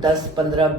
10, 15,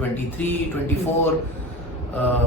23, 24,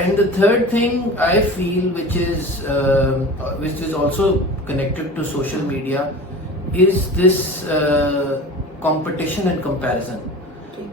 And the third thing I feel, which is also connected to social media, is this competition and comparison.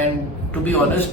and to be honest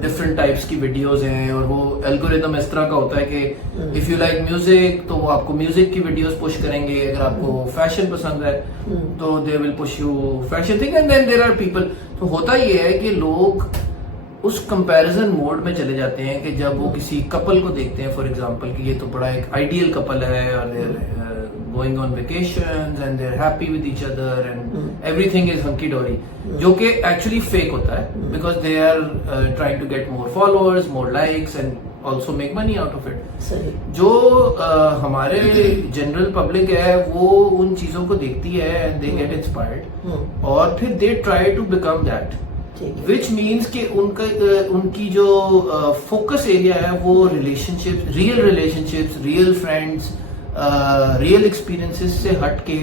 different types کی videos ہیں, اور وہ algorithm اس طرح کا ہوتا ہے کہ اف یو لائک میوزک تو وہ آپ کو میوزک کی ویڈیوز پش کریں گے, اگر آپ کو فیشن پسند ہے تو they will push you fashion thing, and then there are people. تو ہوتا یہ ہے کہ لوگ اس کمپیریزن موڈ میں چلے جاتے ہیں کہ جب وہ کسی کپل کو دیکھتے ہیں, فار ایگزامپل کہ یہ تو بڑا ایک آئیڈیل کپل ہے, اور going on vacations and they're happy with each other and everything is hunky dory, جو کہ actually fake ہوتا ہے because they are trying to get more followers, more likes and also make money out of it. جو ہمارے general public ہے وہ ان چیزوں کو دیکھتی ہے and they get inspired اور پھر they try to become that, which means کہ ان کی جو focus area ہے وہ relationships, real friends, real experiences سے ہٹ کے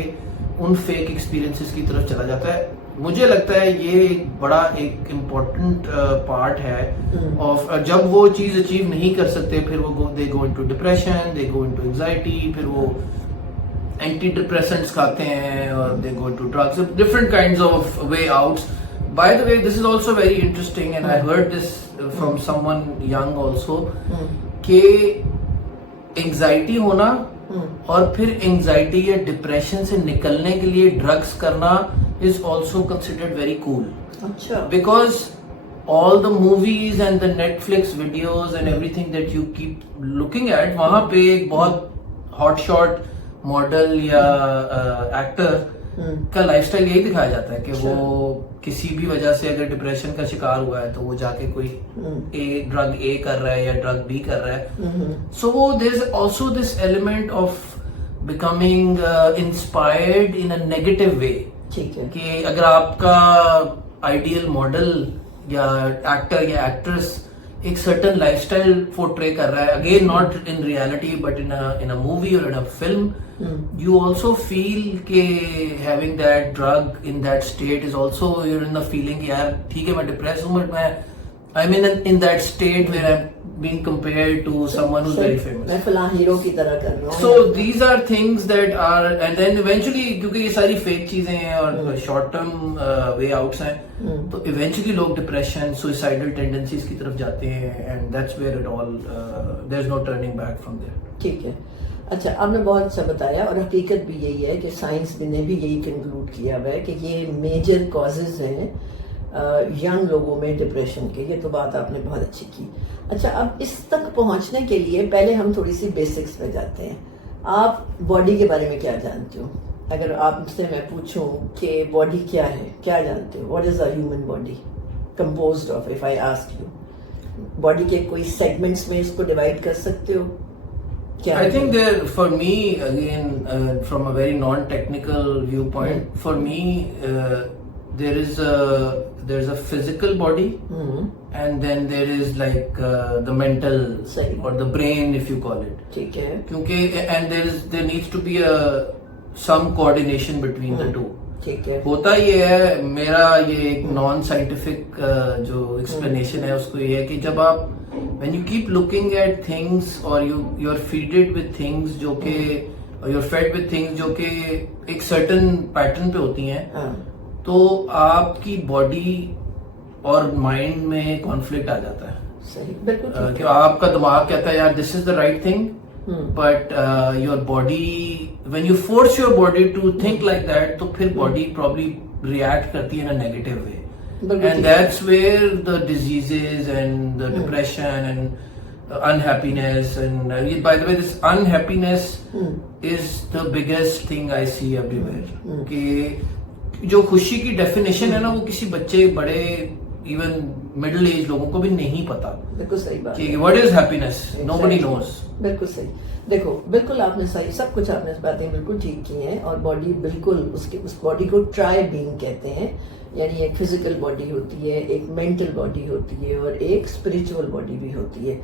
ان فیک ایکسپیرینسز کی طرف چلا جاتا ہے. مجھے لگتا ہے یہ ایک بڑا ایک امپورٹنٹ پارٹ ہے آف, جب وہ چیز اچیو نہیں کر سکتے پھر وہ they go into depression, they go into anxiety, پھر وہ اینٹی ڈپریسنٹس کھاتے ہیں اور they go into drugs, different kinds of way outs. By the way, this is also very interesting and I heard this from someone young also کہ anxiety ہونا اور پھر anxiety یا ڈپریشن سے نکلنے کے لیے ڈرگس کرنا is also considered very cool. اچھا, because all the movies and the Netflix videos and everything that you keep looking at, وہاں پہ ایک بہت ہاٹ شاٹ ماڈل یا ایکٹر کا لائف اسٹائل یہی دکھایا جاتا ہے کہ وہ کسی بھی وجہ سے اگر ڈپریشن کا شکار ہوا ہے تو وہ جا کے کوئی ڈرگ اے کر رہا ہے یا ڈرگ بی کر رہا ہے. So there is also this element of becoming inspired in a negative way, کہ اگر آپ کا آئیڈیل ماڈل یا ایکٹر یا ایکٹریس ایک سرٹن لائف اسٹائل پورٹرے کر رہا ہے, again not in reality but in a movie اور in a film, you also feel کہ having that drug in that state is also you're in the feeling کہ یار ٹھیک ہے میں depressed ہوں but میں I'm in that state where I'm being compared to someone who's very famous. میں فلاں ہیرو کی طرح کر رہا ہوں. So these are things that are, and then eventually کیونکہ یہ ساری fake چیزیں ہیں اور short term way outs ہیں تو eventually لوگ depression, suicidal tendencies کی طرف جاتے ہیں and that's where it all there's no turning back from there. ٹھیک ہے. اچھا, آپ نے بہت اچھا بتایا اور حقیقت بھی یہی ہے کہ سائنس نے بھی یہی کنکلوڈ کیا ہوا ہے کہ یہ میجر کازز ہیں ینگ لوگوں میں ڈپریشن کے. یہ تو بات آپ نے بہت اچھی کی. اچھا, اب اس تک پہنچنے کے لیے پہلے ہم تھوڑی سی بیسکس پہ جاتے ہیں. آپ باڈی کے بارے میں کیا جانتے ہو؟ اگر آپ سے میں پوچھوں کہ باڈی کیا ہے, کیا جانتے ہو؟ What is a human body composed of? If I ask you, body کے کوئی سیگمنٹس میں اس کو ڈیوائڈ کر سکتے ہو؟ I think there, for me, again, from a very non-technical viewpoint, for me, there's a physical body, and then there is like the mental or the brain, if you call it. ٹھیک ہے. کیونکہ and there needs to be some coordination between the two. ٹھیک ہے. ہوتا یہ ہے, میرا یہ ایک نان سائنٹیفک جو ایکسپلینیشن ہے اس کو یہ ہے کہ جب آپ when you keep looking at things or you're fed with things جو کہ you're fed with things جو کہ ایک certain pattern پہ ہوتی ہیں تو آپ کی باڈی اور مائنڈ میں کانفلکٹ آ جاتا ہے. صحیح, بالکل. کہ آپ کا دماغ کہتا ہے یار this is the right thing, but your body, when you force your body to think like that تو پھر باڈی probably react کرتی ہے in a negative way. And that's where the diseases and the depression and unhappiness and by the way this unhappiness is the biggest thing I see everywhere. کہ جو خوشی کی definition ہے نا وہ کسی بچے, بڑے, ایون مڈل ایج لوگوں کو بھی نہیں پتا. بالکل صحیح بات کہ what is happiness, nobody knows. بالکل صحیح. دیکھو, بالکل آپ نے صحیح, سب کچھ آپ نے اس باتیں بالکل ٹھیک کی ہیں. اور باڈی بالکل اس باڈی کو ٹرائی بینگ کہتے ہیں, یعنی ایک فزیکل باڈی ہوتی ہے, ایک مینٹل باڈی ہوتی ہے اور ایک اسپریچول باڈی بھی ہوتی ہے.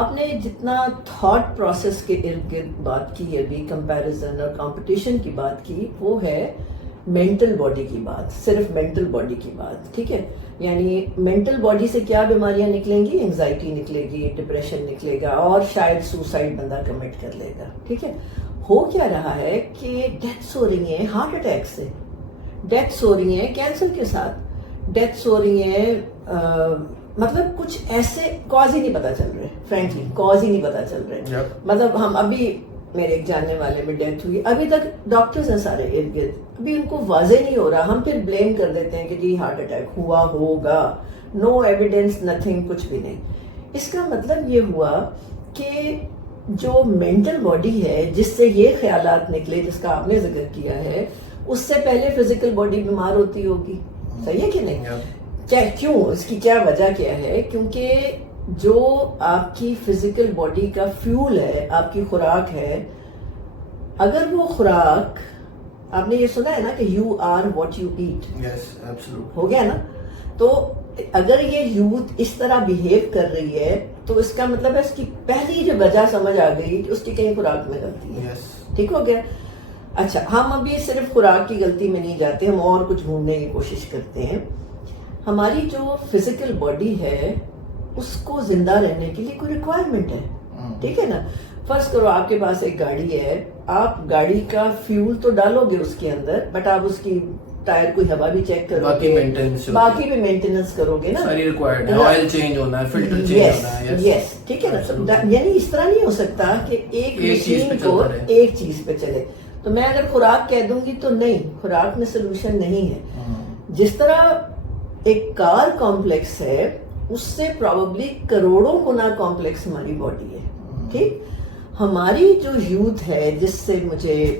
آپ نے جتنا تھاٹ پروسیس کے ارد گرد بات کی ابھی, کمپیریزن اور کمپٹیشن کی بات کی, وہ ہے مینٹل باڈی کی بات, صرف مینٹل باڈی کی بات. ٹھیک ہے, یعنی مینٹل باڈی سے کیا بیماریاں نکلیں گی؟ اینگزائٹی نکلے گی, ڈپریشن نکلے گا اور شاید سوسائڈ بندہ کمٹ کر لے گا. ٹھیک ہے, ہو کیا رہا ہے کہ ڈیتھس ہو رہی ہیں ہارٹ اٹیک سے, ڈیتھس ہو رہی ہیں کینسر کے ساتھ, ڈیتھس ہو رہی ہیں مطلب کچھ ایسے کاز ہی نہیں پتا چل رہے, فرینکلی کاز ہی نہیں پتا چل رہے. مطلب ہم ابھی میرے ایک جاننے والے میں ڈیتھ ہوئی, ابھی تک ڈاکٹرز ہیں سارے ارد گرد, ابھی ان کو واضح نہیں ہو رہا. ہم پھر بلیم کر دیتے ہیں کہ جی ہارٹ اٹیک ہوا ہوگا, نو ایویڈینس نتھنگ, کچھ بھی نہیں. اس کا مطلب یہ ہوا کہ جو مینٹل باڈی ہے جس سے یہ خیالات نکلے جس کا آپ نے ذکر کیا ہے, اس سے پہلے فزیکل باڈی بیمار ہوتی ہوگی, صحیح ہے کہ نہیں؟ کیوں, اس کی کیا وجہ کیا ہے؟ کیونکہ جو آپ کی فزیکل باڈی کا فیول ہے, آپ کی خوراک ہے, اگر وہ خوراک, آپ نے یہ سنا ہے نا کہ you are what you eat, ہو گیا نا؟ تو اگر یہ یوتھ اس طرح بیہیو کر رہی ہے تو اس کا مطلب ہے اس کی پہلی جو وجہ سمجھ آ گئی کہ اس کی کہیں خوراک میں غلطی ہے. ٹھیک ہو گیا. اچھا, ہم ابھی صرف خوراک کی غلطی میں نہیں جاتے, ہم اور کچھ ڈھونڈنے کی کوشش کرتے ہیں. ہماری جو فزیکل باڈی ہے اس کو زندہ رہنے کے لیے کوئی ریکوائرمنٹ ہے, ٹھیک ہے نا؟ فرض کرو آپ کے پاس ایک گاڑی ہے, آپ گاڑی کا فیول تو ڈالو گے اس کے اندر, بٹ آپ اس کی ٹائر کوئی ہوا بھی چیک کرو گے, باقی بھی مینٹیننس کرو گے نا, ساری ریکوائرڈ ہے, آئل چینج ہونا ہے, فلٹر چینج ہونا ہے. یس, ٹھیک ہے نا. یعنی اس طرح نہیں ہو سکتا کہ ایک مشین کو ایک چیز پہ چلے. تو میں اگر خوراک کہہ دوں گی تو نہیں, خوراک میں سولوشن نہیں ہے. جس طرح ایک کار کمپلیکس ہے, اس سے پروبیبلی کروڑوں گنا کمپلیکس ہماری باڈی ہے. ٹھیک, ہماری جو یوتھ ہے جس سے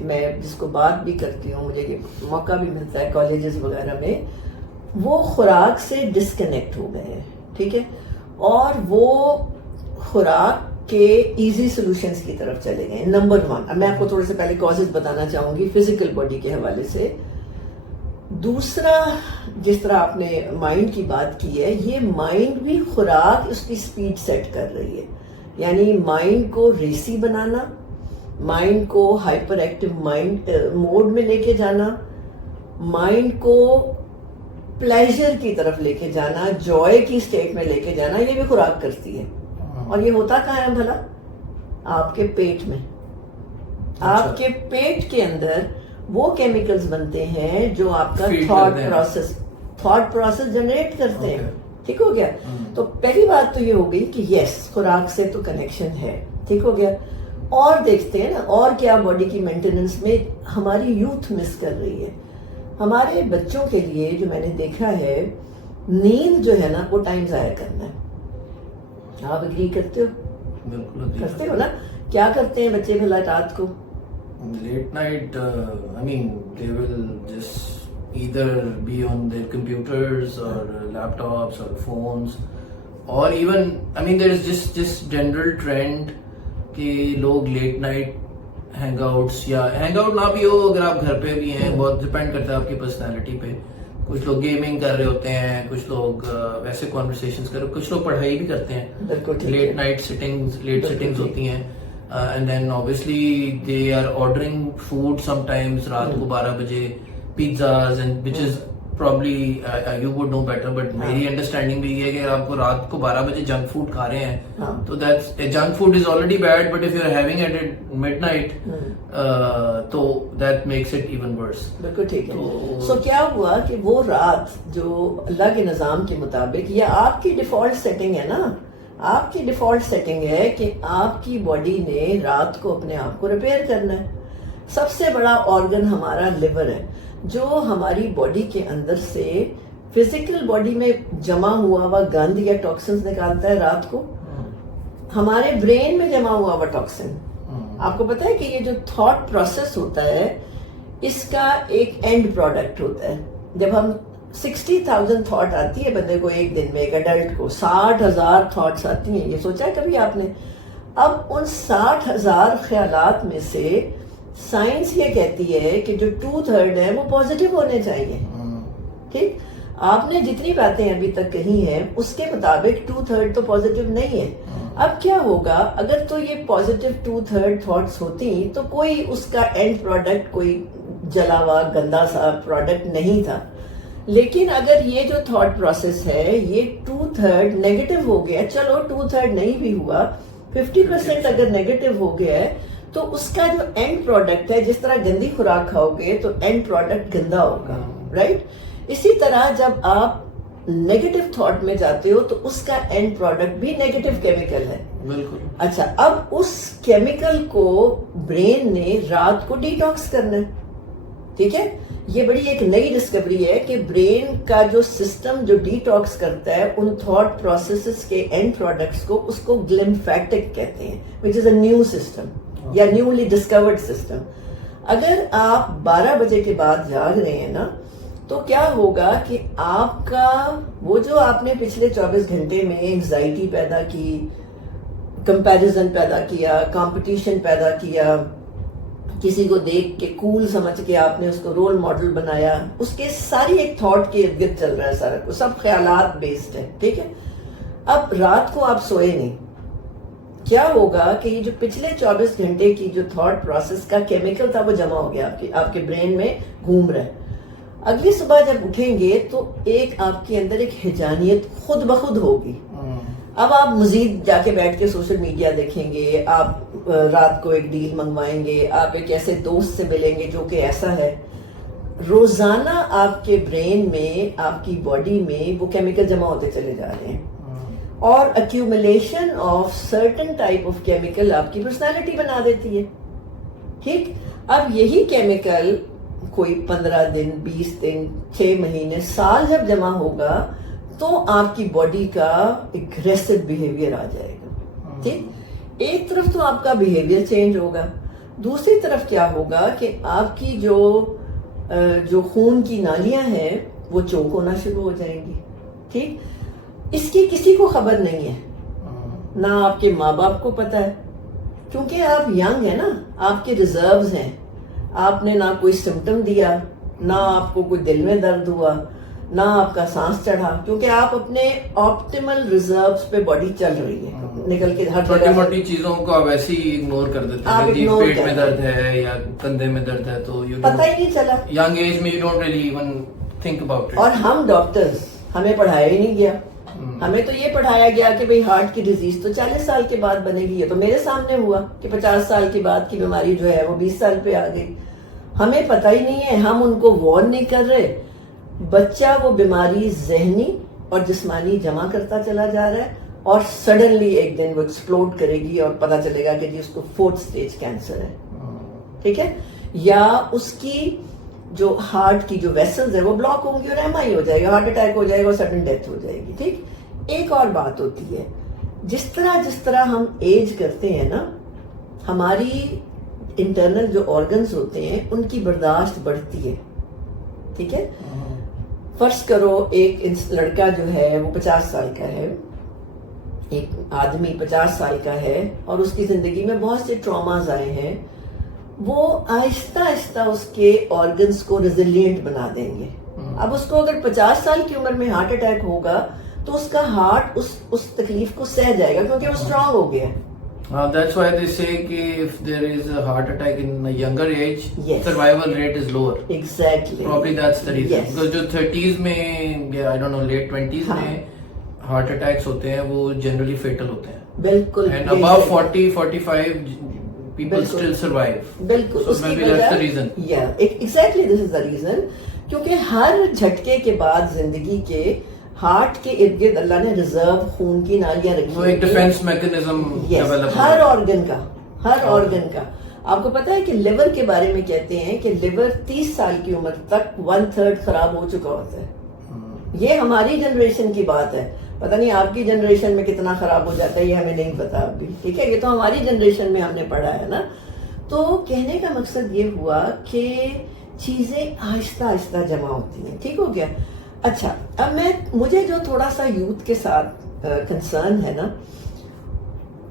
میں جس کو بات بھی کرتی ہوں, مجھے موقع بھی ملتا ہے کالجز وغیرہ میں, وہ خوراک سے ڈسکنیکٹ ہو گئے ہیں. ٹھیک ہے, اور وہ خوراک کے ایزی سولوشنز کی طرف چلے گئے. نمبر 1, اب میں آپ کو تھوڑے سے پہلے کازز بتانا چاہوں گی فزیکل باڈی کے حوالے سے. دوسرا, جس طرح آپ نے مائنڈ کی بات کی ہے, یہ مائنڈ بھی خوراک اس کی سپیڈ سیٹ کر رہی ہے. یعنی مائنڈ کو ریسی بنانا, مائنڈ کو ہائپر ایکٹیو مائنڈ موڈ میں لے کے جانا, مائنڈ کو پلیزر کی طرف لے کے جانا, جوائے کی سٹیٹ میں لے کے جانا, یہ بھی خوراک کرتی ہے. اور یہ ہوتا کہاں ہے بھلا؟ آپ کے پیٹ میں. آپ کے پیٹ کے اندر وہ کیمیکلز بنتے ہیں جو آپ کا تھاٹ پروسیس جنریٹ کرتے ہیں. ٹھیک ہو گیا. تو پہلی بات تو یہ ہو گئی کہ یس, خوراک سے تو کنیکشن ہے. ٹھیک ہو گیا. اور دیکھتے ہیں نا اور کیا باڈی کی مینٹیننس میں ہماری یوتھ مس کر رہی ہے. ہمارے بچوں کے لیے جو میں نے دیکھا ہے, نیند جو ہے نا وہ ٹائم ضائع کرنا ہے. آپ اگری کرتے ہو؟ بالکل کرتے ہو نا. کیا کرتے ہیں بچے بھلا رات کو؟ Late night, I mean, they will just either be on their computers or laptops or phones, or even, I mean, there is just general trend کہ لوگ late night hangouts یا hangout نہ بھی ہو, اگر آپ گھر پہ بھی ہیں, بہت ڈپینڈ کرتا ہے آپ کی پرسنالٹی پہ. کچھ لوگ گیمنگ کر رہے ہوتے ہیں, کچھ لوگ ویسے کانورسیشنز کر رہے, کچھ لوگ پڑھائی بھی کرتے ہیں. لیٹ نائٹ سٹنگز ہوتی ہیں. And then obviously they are ordering food sometimes رات کو 12 بجے, pizzas, and which is probably you would know better, but میری understanding بھی یہ ہے کہ آپ کو رات کو 12 بجے جنک فوڈ کھا رہے ہیں, تو that's junk food is already bad, but if you are having it at midnight تو that makes it even worse. بالکل ٹھیک ہے. سو کیا ہوا کہ وہ رات جو اللہ کے نظام کے مطابق, یہ آپ کی ڈیفالٹ سیٹنگ ہے نا, آپ کی ڈیفالٹ سیٹنگ ہے کہ آپ کی باڈی نے رات کو اپنے آپ کو ریپیئر کرنا ہے. سب سے بڑا آرگن ہمارا لیور ہے, جو ہماری باڈی کے اندر سے فزیکل باڈی میں جمع ہوا گند یا ٹاکسنز نکالتا ہے رات کو. ہمارے برین میں جمع ہوا ٹاکسن, آپ کو پتا ہے کہ یہ جو تھاٹ پروسیس ہوتا ہے اس کا ایک اینڈ پروڈکٹ ہوتا ہے. جب ہم 60,000 تھاٹ آتی ہے بندے کو ایک دن میں, ایک ایڈلٹ کو 60,000 تھاٹس آتی ہیں, یہ سوچا ہے کبھی آپ نے؟ اب ان 60,000 خیالات میں سے سائنس یہ کہتی ہے کہ جو 2/3 ہیں وہ پازیٹیو ہونے چاہیے. ٹھیک, آپ نے جتنی باتیں ابھی تک کہی ہیں اس کے مطابق 2/3 تو پازیٹیو نہیں ہے. اب کیا ہوگا اگر تو یہ پازیٹیو 2/3 تھاٹس ہوتی تو کوئی اس کا اینڈ پروڈکٹ کوئی جلا ہوا گندا سا پروڈکٹ نہیں تھا. لیکن اگر یہ جو تھاٹ پروسیس ہے یہ 2/3 نیگیٹو ہو گیا, چلو 2/3 نہیں بھی ہوا, 50% اگر نیگیٹو ہو گیا ہے تو اس کا جو اینڈ پروڈکٹ ہے, جس طرح گندی خوراک کھاؤ گے تو اینڈ پروڈکٹ گندا ہوگا, رائٹ؟ اسی طرح جب آپ نیگیٹو تھاٹ میں جاتے ہو تو اس کا اینڈ پروڈکٹ بھی نیگیٹو کیمیکل ہے. بالکل. اچھا, اب اس کیمیکل کو برین نے رات کو ڈی ٹاکس کرنا ہے. ٹھیک ہے, یہ بڑی ایک نئی ڈسکوری ہے کہ برین کا جو سسٹم جو ڈی ٹاکس کرتا ہے ان تھاٹ پروسیسز کے اینڈ پروڈکٹس کو, اس کو گلمفیٹک کہتے ہیں, وچ از اے نیو سسٹم یا نیولی ڈسکورڈ سسٹم. اگر آپ 12 بجے کے بعد جاگ رہے ہیں نا, تو کیا ہوگا کہ آپ کا وہ جو آپ نے پچھلے 24 گھنٹے میں انگزائٹی پیدا کی, کمپیریزن پیدا کیا, کمپٹیشن پیدا کیا, کسی کو دیکھ کے کول سمجھ کے آپ نے اس کو رول ماڈل بنایا, اس کے ساری ایک تھاٹ کے ارد گرد چل رہا ہے سارا کچھ, سب خیالات بیسڈ ہے. ٹھیک ہے, اب رات کو آپ سوئے نہیں, کیا ہوگا کہ یہ جو پچھلے 24 گھنٹے کی جو تھاٹ پروسیس کا کیمیکل تھا وہ جمع ہو گیا آپ کے برین میں گھوم رہا ہے. اگلی صبح جب اٹھیں گے تو ایک آپ کے اندر ایک ہجانیت خود بخود ہوگی. اب آپ مزید جا کے بیٹھ کے سوشل میڈیا دیکھیں گے, آپ رات کو ایک ڈیل منگوائیں گے, آپ ایک ایسے دوست سے ملیں گے جو کہ ایسا ہے. روزانہ آپ کے برین میں, آپ کی باڈی میں وہ کیمیکل جمع ہوتے چلے جا رہے ہیں, اور accumulation of certain type of chemical آپ کی پرسنالٹی بنا دیتی ہے. ٹھیک, اب یہی کیمیکل کوئی 15 دن, 20 دن, 6 مہینے, سال جب جمع ہوگا تو آپ کی باڈی کا اگریسو بیہیویئر آ جائے گا. ٹھیک, ایک طرف تو آپ کا بیہیویئر چینج ہوگا, دوسری طرف کیا ہوگا کہ آپ کی جو خون کی نالیاں ہیں وہ چوک ہونا شروع ہو جائیں گی. ٹھیک, اس کی کسی کو خبر نہیں ہے, نہ آپ کے ماں باپ کو پتا ہے, کیونکہ آپ ینگ ہیں نا, آپ کے ریزروز ہیں, آپ نے نہ کوئی سمٹم دیا, نہ آپ کو کوئی دل میں درد ہوا, نہ آپ کا سانس چڑھا, کیونکہ آپ اپنے آپٹیمل ریزروز پہ باڈی چل رہی ہے, نکل کے ہر چھوٹی موٹی چیزوں کو آپ ایسے ہی اگنور کر دیتے ہیں, کہ پیٹ میں درد ہے یا کندھے میں درد ہے تو پتہ ہی نہیں چلا, ینگ ایج میں you don't really even think about it. اور ہم ڈاکٹرز, ہمیں پڑھایا ہی نہیں گیا, ہمیں تو یہ پڑھایا گیا کہ بھئی ہارٹ کی ڈیزیز تو 40 سال کے بعد بنے گی. یہ تو میرے سامنے ہوا کہ 50 سال کے بعد کی بیماری جو ہے وہ 20 سال پہ آ گئی. ہمیں پتہ ہی نہیں ہے, ہم ان کو وارن نہیں کر رہے. بچہ وہ بیماری ذہنی اور جسمانی جمع کرتا چلا جا رہا ہے, اور سڈنلی ایک دن وہ ایکسپلوڈ کرے گی اور پتہ چلے گا کہ جی اس کو 4th سٹیج کینسر ہے. ٹھیک ہے, یا اس کی جو ہارٹ کی جو ویسلز ہے وہ بلاک ہوں گی اور ایم آئی ہو جائے گا, ہارٹ اٹیک ہو جائے گا اور سڈن ڈیتھ ہو جائے گی. ٹھیک, ایک اور بات ہوتی ہے, جس طرح ہم ایج کرتے ہیں نا, ہماری انٹرنل جو آرگنز ہوتے ہیں ان کی برداشت بڑھتی ہے. ٹھیک ہے, فرض کرو ایک لڑکا جو ہے وہ 50 سال کا ہے, ایک آدمی 50 سال کا ہے, اور اس کی زندگی میں بہت سے ٹراماز آئے ہیں. وہ آہستہ آہستہ اس کے آرگنز کو ریزیلینٹ بنا دیں گے. اب اس کو اگر 50 سال کی عمر میں ہارٹ اٹیک ہوگا تو اس کا ہارٹ اس تکلیف کو سہ جائے گا, کیونکہ وہ اسٹرانگ ہو گیا ہے. That's why they say کہ if there is a heart attack in a younger age, yes, survival rate is lower. Exactly. Probably that's the reason. Yes. Because جو 30s میں, I don't know, late 20s میں heart attacks ہوتے ہیں وہ generally fatal ہوتے ہیں. بالکل. And above 40, 45 people still survive. بالکل. So maybe that's the reason. Yeah, exactly, this is the reason. کیونکہ ہر جھٹکے کے بعد زندگی کے ہارٹ کے ارد گرد اللہ نے ریزرو خون کی نالیاں رکھی, وہ ایک ڈیفینس میکنزم ڈیولپ, ہر آرگن کا. آپ کو پتا ہے کہ لیور کے بارے میں کہتے ہیں کہ لیور 30 سال کی عمر تک 1/3 خراب ہو چکا ہوتا ہے. یہ ہماری جنریشن کی بات ہے, پتہ نہیں آپ کی جنریشن میں کتنا خراب ہو جاتا ہے یہ ہمیں نہیں پتا ابھی. ٹھیک ہے, یہ تو ہماری جنریشن میں ہم نے پڑھا ہے نا. تو کہنے کا مقصد یہ ہوا کہ چیزیں آہستہ آہستہ جمع ہوتی ہیں. ٹھیک ہو گیا. اچھا, اب مجھے جو تھوڑا سا یوتھ کے ساتھ کنسرن ہے نا,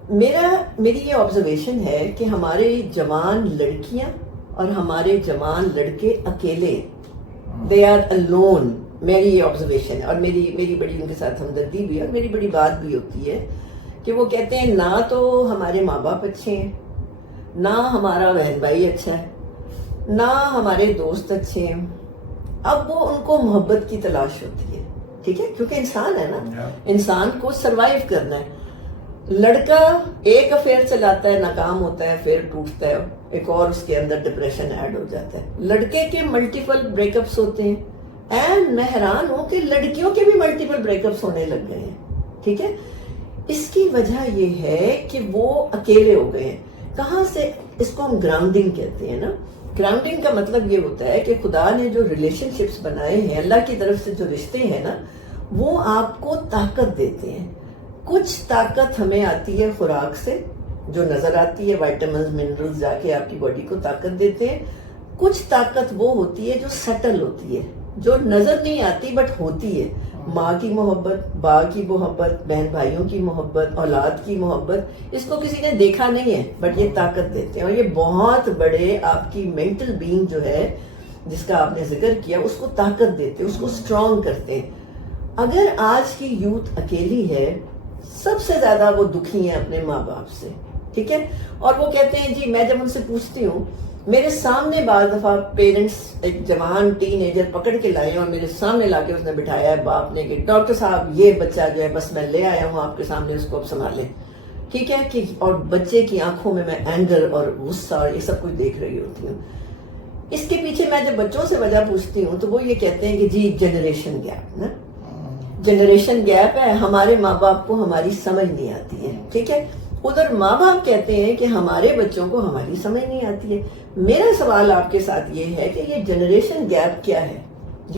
میری یہ آبزرویشن ہے کہ ہمارے جوان لڑکیاں اور ہمارے جوان لڑکے اکیلے, دے آر الون. میری یہ آبزرویشن ہے, اور میری بڑی ان کے ساتھ ہمدردی بھی ہے, اور میری بڑی بات بھی ہوتی ہے کہ وہ کہتے ہیں نہ تو ہمارے ماں باپ اچھے ہیں, نہ ہمارا بہن بھائی اچھا ہے, نہ ہمارے دوست اچھے ہیں. اب وہ ان کو محبت کی تلاش ہوتی ہے. ٹھیک ہے, کیونکہ انسان ہے نا, انسان کو سروائیو کرنا ہے. لڑکا ایک افیئر چلاتا ہے, ناکام ہوتا ہے, پھر ٹوٹتا ہے, ایک اور اس کے اندر ڈپریشن ایڈ ہو جاتا ہے. لڑکے کے ملٹیپل بریک اپس ہوتے ہیں, اینڈ میں حیران ہوں کہ لڑکیوں کے بھی ملٹیپل بریک اپس ہونے لگ گئے ہیں. ٹھیک ہے, اس کی وجہ یہ ہے کہ وہ اکیلے ہو گئے ہیں. کہاں سے؟ اس کو ہم گراؤنڈنگ کہتے ہیں نا. گراؤنڈنگ کا مطلب یہ ہوتا ہے کہ خدا نے جو ریلیشن شپس بنائے ہیں, اللہ کی طرف سے جو رشتے ہیں نا, وہ آپ کو طاقت دیتے ہیں. کچھ طاقت ہمیں آتی ہے خوراک سے, جو نظر آتی ہے, وائٹامنز منرلز جا کے آپ کی باڈی کو طاقت دیتے ہیں. کچھ طاقت وہ ہوتی ہے جو سٹل ہوتی ہے, جو نظر نہیں آتی بٹ ہوتی ہے. ماں کی محبت, باپ کی محبت, بہن بھائیوں کی محبت, اولاد کی محبت. اس کو کسی نے دیکھا نہیں ہے بٹ یہ طاقت دیتے ہیں, اور یہ بہت بڑے آپ کی مینٹل بینگ جو ہے جس کا آپ نے ذکر کیا, اس کو طاقت دیتے ہیں, اس کو اسٹرانگ کرتے ہیں. اگر آج کی یوتھ اکیلی ہے, سب سے زیادہ وہ دکھی ہیں اپنے ماں باپ سے. ٹھیک ہے, اور وہ کہتے ہیں جی, میں جب ان سے پوچھتی ہوں, میرے سامنے بعض دفعہ پیرنٹس ایک جوان ٹین ایجر پکڑ کے لائے اور میرے سامنے لا کے اس نے بٹھایا ہے باپ نے کہ ڈاکٹر صاحب یہ بچہ جو ہے بس میں لے آیا ہوں آپ کے سامنے, اس کو اب سنبھالیں. ٹھیک ہے کہ, اور بچے کی آنکھوں میں اینگر اور غصہ اور یہ سب کچھ دیکھ رہی ہوتی ہوں. اس کے پیچھے میں جب بچوں سے وجہ پوچھتی ہوں تو وہ یہ کہتے ہیں کہ جی جنریشن گیپ نا, جنریشن گیپ ہے, ہمارے ماں باپ کو ہماری سمجھ نہیں آتی ہے. ٹھیک ہے, ادھر ماں باپ کہتے ہیں کہ ہمارے بچوں کو ہماری سمجھ نہیں آتی ہے. میرا سوال آپ کے ساتھ یہ ہے کہ یہ جنریشن گیپ کیا ہے؟